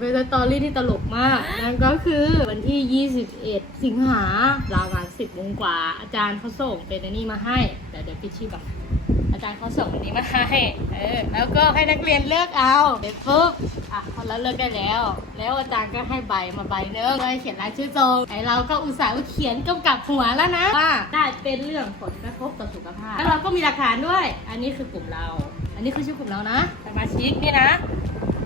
เป็นสตอรี่ที่ตลกมาก นั่นก็คือวันที่ 21 สิงหาลาวาน10โมงกว่า อาจารย์เขาส่งเป็นอันนี้มาให้เดี๋ยวเดี๋ยวปิดชื่อกอาจารย์เขาส่งอันนี้มาให้ เออ แล้วก็ให้นักเรียนเลือกเอาเดี๋ยวปุ๊บอะคนละเลือกได้แล้ว แล้วอาจารย์ก็ให้ใบมาใบเนึงเลยเขียนรายชื่อตรงไอเราก็อุตส่าห์เขียนกำกับหัวแล้วนะว่าได้เป็นเรื่องผลกระทบต่อสุขภาพ แล้วเราก็มีหลักฐานด้วย อันนี้คือกลุ่มเรา อันนี้คือชื่อกลุ่มเรานะ สมาชิกนี่นะ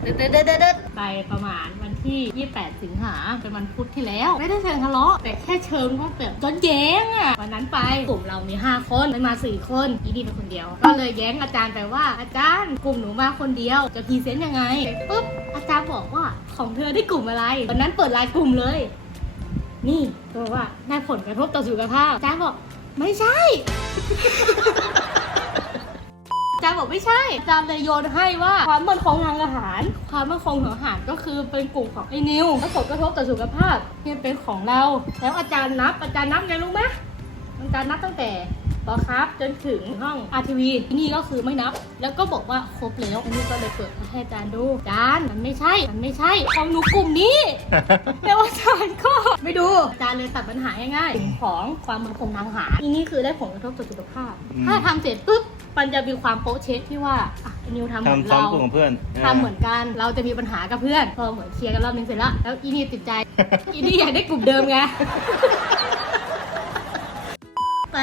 เดินเดินเดินเดินเดินไปประมาณวันที่ 28 สิงหาเป็นวันพุธที่แล้ว ไม่ได้เชิงทะเลาะแต่แค่เชิงว่าแบบย้อนแย้งอะวันนั้นไปกลุ่มเรามี 5 คนมันมา 4 คนอีนี่เป็นคนเดียว ก็เลยแย้งอาจารย์ไปว่าอาจารย์กลุ่มหนูมาคนเดียวจะพรีเซนต์ยังไงปุ๊บอาจารย์บอกว่าของเธอได้กลุ่มอะไรวันนั้นเปิดไลน์กลุ่มเลย นี่บอกว่าได้ผลกระทบต่อสุขภาพอาจารย์บอกไม่ใช่ จารย์บอกไม่ใช่อาจารย์เลยโยนให้ว่าความมั่นคงทางอาหาร ความมั่นคงทางอาหารก็คือเป็นกลุ่มของไอ้นิวแล้วผลกระทบต่อสุขภาพเนี่ยเป็นของเรา แล้วอาจารย์นับอาจารย์นับไงรู้ไหมอาจารย์นับตั้งแต่ปอครับจนถึงห้องอาทีวีที่นี่ก็คือไม่นับ แล้วก็บอกว่าครบแล้วอันนี้ก็เลยเปิดมาให้อาจารย์ดูอาจารย์มันไม่ใช่ มันไม่ใช่ของหนูกลุ่มนี้แล้วอาจารย์ก็ไม่ดูอาจารย์เลยตัดปัญหาง่ายๆกลุ่มของความมั่นคงทางอาหารอันนี้คือได้ผลกระทบต่อสุขภาพอืมถ้าทำเสร็จปุ๊บ มันจะมีความโป๊ะเช็คที่ว่าอะไอ้นิวทำเหมือนทำซ้อมเรากลุ่มกับเพื่อนทำเหมือนกัน เราจะมีปัญหากับเพื่อนพอเหมือนเคลียร์กันรอบนึงเสร็จแล้วแล้วอีนี่ติดใจ อีนี่อยากได้กลุ่มเดิมไง ไป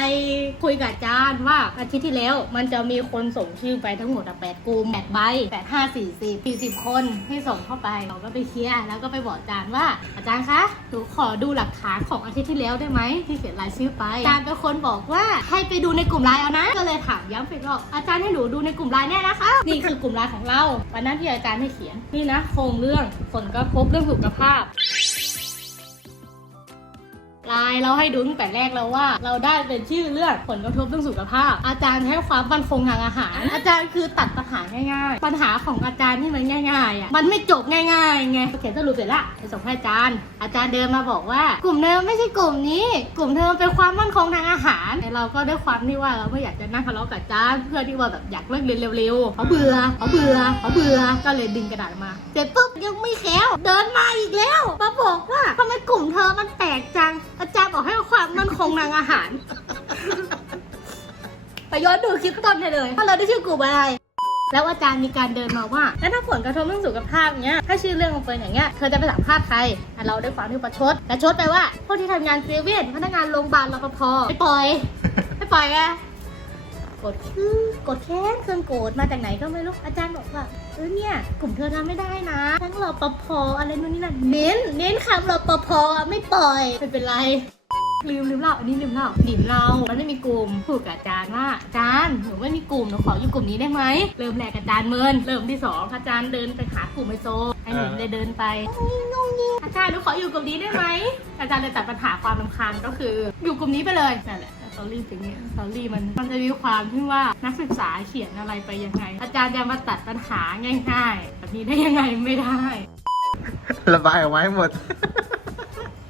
คุยกับอาจารย์ว่าอาทิตย์ที่แล้วมันจะมีคนส่งชื่อไปทั้งหมดแปดกลุ่มแปดใบแปดห้าสี่สิบสี่สิบคนที่ส่งเข้าไปเราก็ไปเคลียร์แล้วก็ไปบอกอาจารย์ว่าอาจารย์คะหนูขอดูหลักฐานของอาทิตย์ที่แล้วได้ไหมที่เขียนรายชื่อไปอาจารย์เป็นคนบอกว่าให้ไปดูในกลุ่มไลน์เอานะก็เลยถามย้ำไปรอบอาจารย์ให้หนูดูในกลุ่มไลน์แน่นะคะนี่คือกลุ่มไลน์ของเราวันนั้นที่อาจารย์ให้เขียนนี่นะโครงเรื่องผลกระทบเรื่องสุขภาพ ลายเราให้ดูตั้งแต่แรกแล้วว่า เราได้เป็นชื่อเรื่องผลกระทบเรื่องสุขภาพ อาจารย์ให้ความมั่นคงทางอาหาร อาจารย์คือตัดปัญหาง่ายๆ ปัญหาของอาจารย์ที่มันง่ายๆอะมันไม่จบง่ายๆไงเขียนสรุปเสร็จละไปส่งให้อาจารย์ อาจารย์เดินมาบอกว่ากลุ่มเดิมไม่ใช่กลุ่มนี้ กลุ่มเดิมเป็นความมั่นคงทางอาหารแต่เราก็ด้วยความที่ว่าเราไม่อยากจะนั่งทะเลาะกับอาจารย์เพื่อที่ว่าแบบอยากเลิกเรียนเร็วๆเขาเบื่อเขาเบื่อเขาเบื่อก็เลยดึงกระดาษมาเสร็จปุ๊บยังไม่แค้วเดินมาอีกแล้ว มาบอกว่าทำไมกลุ่มเธอมันแตกจังอาจารย์บอกให้ความมั่นคงทางอาหาร ไปย้อนดูคลิปต้นให้เลยถ้าเราได้ชื่อกลุ่มอะไร แล้วอาจารย์มีการเดินมาว่า แล้วถ้าผลกระทบเรื่องสุขภาพเนี้ย ถ้าชื่อเรื่องของเป็นอย่างเงี้ย เธอจะไปสัมภาษณ์ใครอ่เราได้ฟังที่ประชดประชดไปว่าพวกที่ทำงานเซเว่นพนักงานโรงพยาบาลรปภไม่ปล่อยไม่ปล่อยไง กดคือกดแค้นเครื่องโกรธมาจากไหนก็ไม่รู้อาจารย์บอกว่าเออเนี่ยกลุ่มเธอทำไม่ได้นะ ทั้งรอปภอะไรนู่นนี่นั่นเน้น เน้นคำรอปภไม่ปล่อยไม่เป็นไรลืมลืมเล่าอันนี้ลืมเล่าดิมเรามันไม่มีกลุ่มพูดกับอาจารย์ว่าอาจารย์หนูไม่มีกลุ่มหนูขออยู่กลุ่มนี้ได้ไหมเริ่มแรกอาจารย์เมินเริ่มที่สองอาจารย์เดินไปหากลุ่มไอโซไอหนูเลยเดินไปงงงงอาจารย์หนูขออยู่กลุ่มนี้ได้ไหมอาจารย์เลยตัดปัญหาความรำคาญก็คืออยู่กลุ่มนี้ไปเลยนั่นแหละสตอรี่เป็นอย่างเงี้ยสตอรี่มันมันจะมีความที่ว่านักศึกษาเขียนอะไรไปยังไง อาจารย์จะมาตัดปัญหาง่ายๆแบบนี้ได้ยังไงไม่ได้ ระบายออกมาให้หมด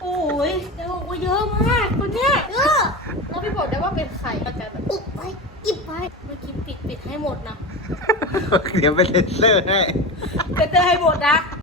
โอ้ยแต่บอกว่าเยอะมากคนเนี้ยเออเราไปบอกได้ว่าเป็นใครอาจารย์แบบอึบไปอิบไปเมื่อกี้ปิดปิดให้หมดนะ เดี๋ยวไปเซ็นเซอร์ให้ เซ็นเตอร์ให้หมดนะ